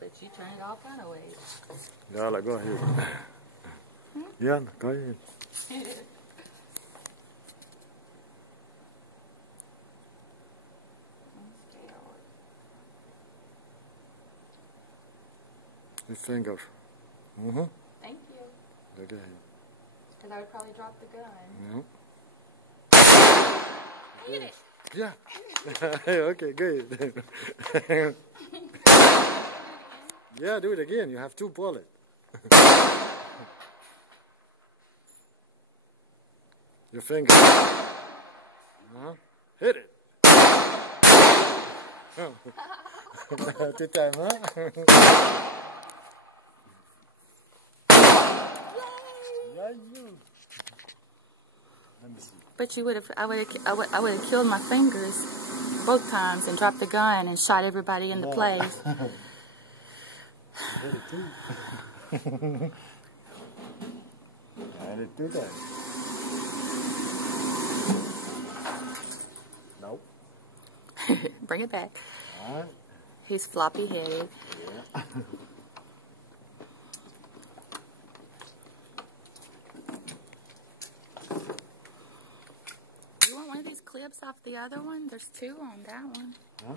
But you turn it all kind of ways. Yeah, go ahead. Yeah, go ahead. Your finger. Thank you. Look ahead. Because I would probably drop the gun. Yep. Yeah. Okay, good. Yeah, do it again. You have 2 bullets. Your finger. Hit it. 2 times, huh? Yeah, you. Let me see. But you would have, I would have killed my fingers both times and dropped the gun and shot everybody in the place. I did it too. I did do that. Nope. Bring it back. All right. He's floppy headed. Yeah. You want one of these clips off the other one? There's 2 on that one. Huh?